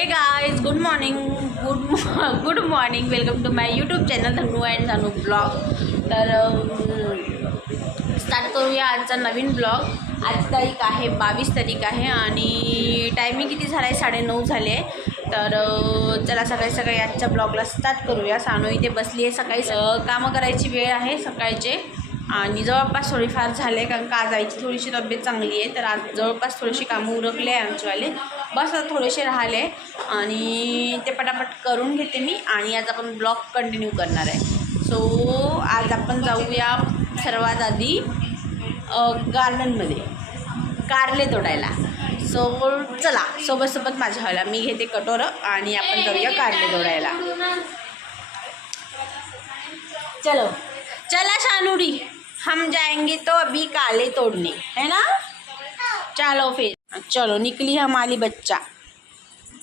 Hey guys good morning good good morning welcome to my YouTube channel Dhanu and Dhanu blog तर um, start करूया आजचा नवीन blog आज तारीख आहे बावीस तारीख आहे आणि टायमिंग किती झाला आहे साडेनऊ झाले. तर uh, चला सकाळी सकाळी आजच्या ब्लॉगला स्टार्ट करूया. सानू इथे बसली आहे सकाळी. कामं करायची वेळ आहे सकाळचे. आणि जवळपास थोडीफार झाले कारण का आज आईची थोडीशी तब्येत चांगली आहे. तर आज जवळपास थोडीशी कामं उरकले आहे आमचेवाले. बस आता थोडेसे राहिले आणि ते पटापट करून घेते मी आणि आज आपण ब्लॉग कंटिन्यू करणार आहे. सो आज आपण जाऊया सर्वात आधी गार्डनमध्ये कारले तोडायला. सो चला सोबत सोबत माझ्या व्हायला मी घेते कटोरं आणि आपण जाऊया कारले तोडायला. चलो. चला शानुरी. हम जाएंगे तो अभी काले तोड़ने. है ना? चलो फिर. चलो निकली हमारी बच्चा।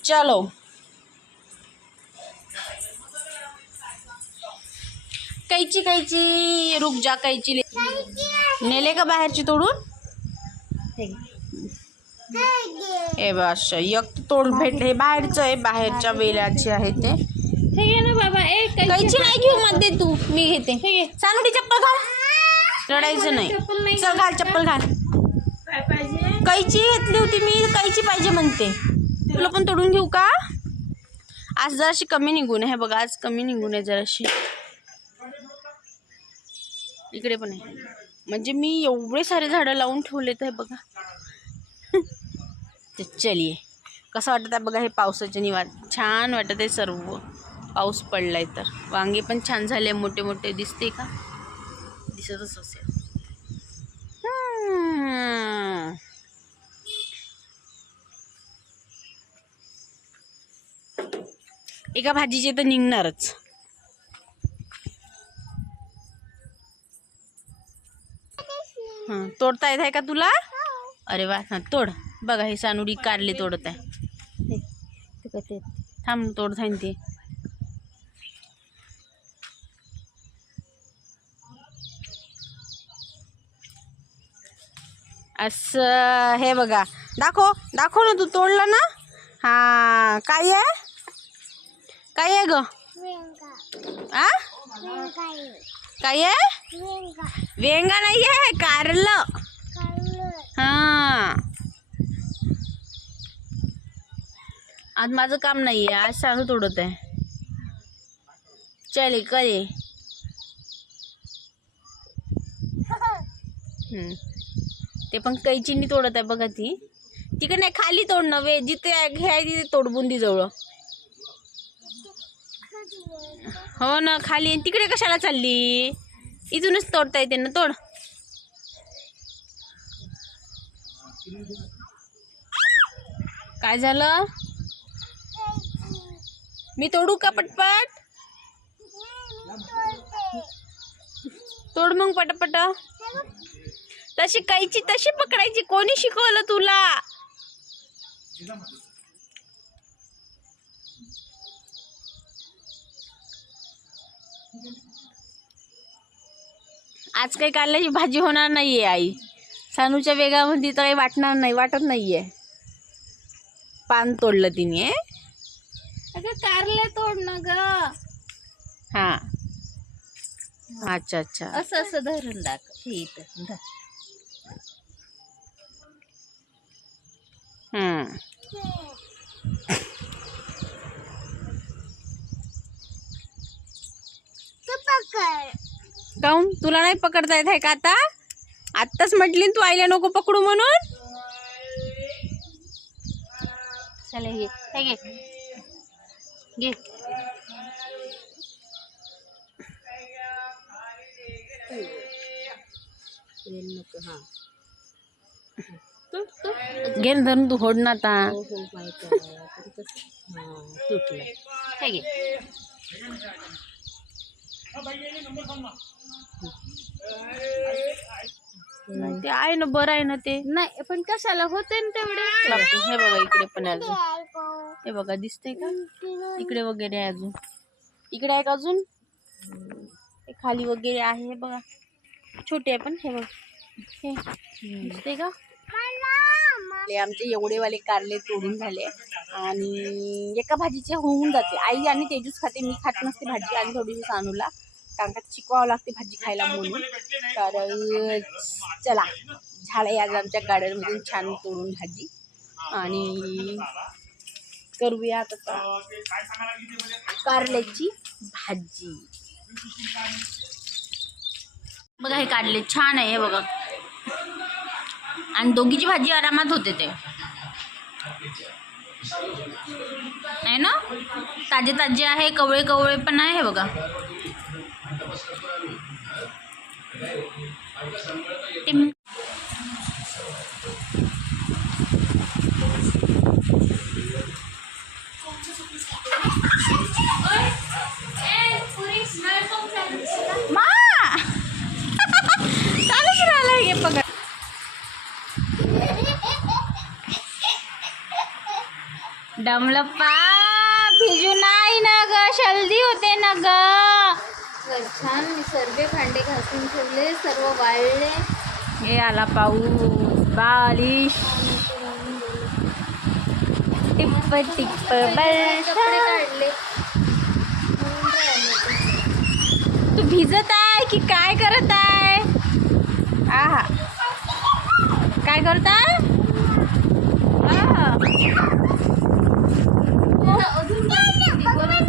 चलो। कैची कैची रुक जा कैची ले। नेले का बाहेरची तोडून? हे बस एक तोड भेटले बाहेरचं आहे बाहेरच्या वेलाचे आहे ते. हे घे ना बाबा ए कैची नाही घेऊ मध्ये तू मी घेते. सानुटी चप्पल घाल. रडायचं नाही. चल घाल चप्पल घाल. कैची घेतली होती मी कैची पाहिजे म्हणते. तुला पण तोडून घेऊ का? आज जराशी कमी निघून आहे बघा आज कमी निघून आहे जराशी. इकडे पण आहे. म्हणजे मी एवढे सारे झाडं लावून ठेवलेत आहे बघा. तर चलिये. कसं वाटत आहे बघा हे पावसाचे निवार छान वाटत आहे सर्व. पाऊस पडलाय तर. वांगे पण छान झाले मोठे मोठे दिसते का? दिसतच असेल. एका भाजीचे तर निघणारच तोडता येत आहे का तुला अरे वा हां तोड बघा हे सानुडी कारले तोडत आहे थांब तोडत आहे ना ते असं हे बघा. दाखव दाखव ना तू तोडला ना. हा काय आहे? काय आहे ग? आ? काय आहे? वेंगा. नाही आहे कारलं. हा. आज माझं काम नाही आहे आज सानू तोडत आहे चले करे हम्म. ते पण कैचिनी तोडत आहे बघा ती. तिकडे नाही खाली तोड नव्हे जिथे घ्याय तिथे तोड बुंदी जवळ हो ना खाली. तिकडे कशाला चालली? इथूनच तोडता येते ना तोड. काय झालं? मी तोडू का पटपट? तोड मग पटपट. तशी कैची तशी पकडायची. कोणी शिकवलं तुला? आज काही कारल्याची भाजी होणार नाहीये आई. सानूच्या वेगामध्ये तर काही वाटणार नाही वाटत नाहीये. पान तोडलं तिने. अगं कारले तोड ना ग. हा. अच्छा अच्छा. असं असं धरून दाख हे काऊन? तुला नाही पकडता येत आहे का आता? आत्ताच म्हटली तू आईला नको पकडू म्हणून. चला घे. घे. हा. घे ना धरून तू होड ना आता. हो हो माहित आहे पण कसं हा तुटलं. घे ते आहे ना बरं आहे ना ते. नाही पण कशाला? होते ना तेवढे. बापरे, हे बघा इकडे पण आहे अजून. हे बघा दिसतंय का? इकडे वगैरे आहे अजून. इकडे आहे का अजून? खाली वगैरे आहे हे बघा. छोटे आहे पण हे बघ. हे दिसते का? आमचे एवढेवाले कारले तोडून झाले. आणि एका भाजीचे होऊन जाते. आई आणि तेजूस खाते मी खात नसते भाजी आणि थोडीशी सानूला कारण का शिकवावं लागते भाजी खायला म्हणून. तर चला झाडे आज आमच्या गार्डनमधून छान तोडून भाजी. आणि करूया आता कारल्याची भाजी. बघा हे काढले छान आहे हे बघा. आणि दोघीची भाजी आरामात होते ते. आहे ना? ताजे ताजे आहे कवळे कवळे पण आहे बघा. टिम डमलप्पा भिजू नाही ना ग शल्दी होते ना ग. छान मी सर्व भांडे घासून ठेवले सर्व वाळले. हे आला पाऊस बालिश टिप्प टिप्प कपडे. काढले. तू भिजत आहे की काय करत आहे? आहा. काय करत? आहे आहा.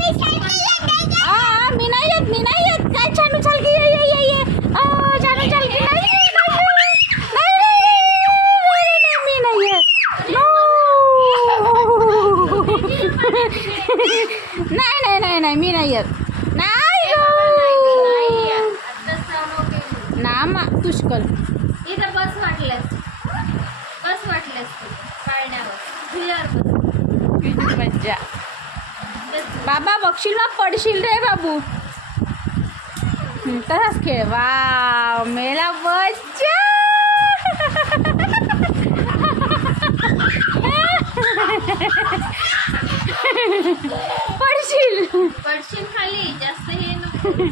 आ, मी नाही येत मी नाही येत काय छान उचल की ये ये ये ये आ, छान उचल की नाही नाही, नाही, नाही, नाही, नाही, मी नाही येत No. नाही नाही नाही नाही मी नाही येत. नाही. नामा तुष्कल इथं बस बस पाळण्यावर. मज्जा. बाबा बघशील मग पडशील रे बाबू. तसाच खेळ. वा मेला बच्चा पडशील. पडशील खाली जास्त हे नको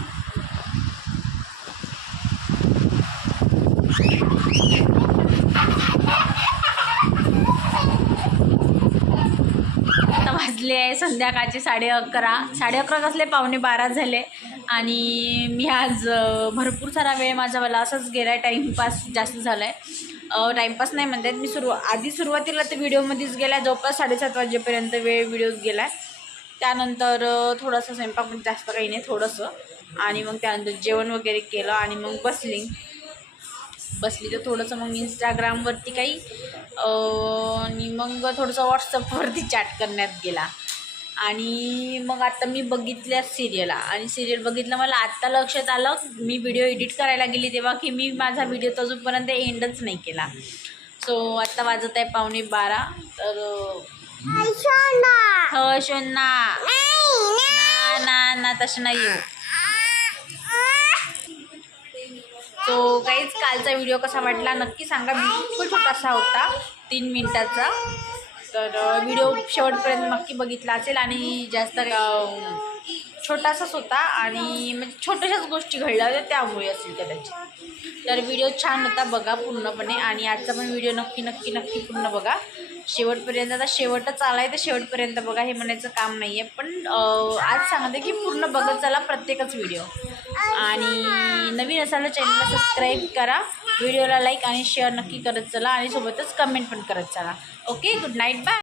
आता वाजले आहे संध्याकाळचे साडे अकरा. साडे अकरा कसले पावणे बारा झाले. आणि मी आज भरपूर सारा वेळ माझा मला असंच गेला आहे टाईमपास जास्त झाला आहे टाईमपास नाही म्हणतात मी सुरू आधी सुरुवातीला तर व्हिडिओमध्येच गेला जवळपास साडेसात वाजेपर्यंत वेळ व्हिडिओत गेला आहे त्यानंतर थोडंसं स्वयंपाक म्हणजे जास्त काही नाही थोडंसं. आणि मग त्यानंतर जेवण वगैरे केलं आणि मग बसली. बसली तर थोडंसं मग इंस्टाग्रामवरती काही आणि मग थोडंसं व्हॉट्सअपवरती चॅट करण्यात गेला. आणि मग आता मी बघितल्या सिरियल आणि सिरियल बघितलं मला आत्ता लक्षात आलं मी व्हिडिओ एडिट करायला गेली तेव्हा की मी माझा व्हिडिओ तर अजूनपर्यंत एंडच नाही केला. सो आत्ता वाजत आहे पावणे बारा तर हो ना ना ना तसं नाही येऊ. तो काहीच कालचा व्हिडिओ कसा वाटला नक्की सांगा. बिलकुल छोटासा होता तीन मिनिटाचा. तर व्हिडिओ शेवटपर्यंत नक्की बघितला असेल आणि जास्त अ, छोटासाच होता आणि म्हणजे छोट्याशाच गोष्टी घडल्या होत्या त्यामुळे असेल कदाचित. तर व्हिडिओ छान होता बघा पूर्णपणे आणि आजचा पण व्हिडिओ नक्की नक्की नक्की पूर्ण बघा. शेवटपर्यंत आता शेवटच आला आहे तर शेवटपर्यंत बघा हे म्हणायचं काम नाही आहे पण आज सांगते की पूर्ण बघत चला प्रत्येकच व्हिडिओ. आणि नवीन असायला चॅनलला सबस्क्राईब करा. व्हिडिओला लाईक आणि शेअर नक्की करत चला आणि सोबतच कमेंट पण करत चला. Okay good night bye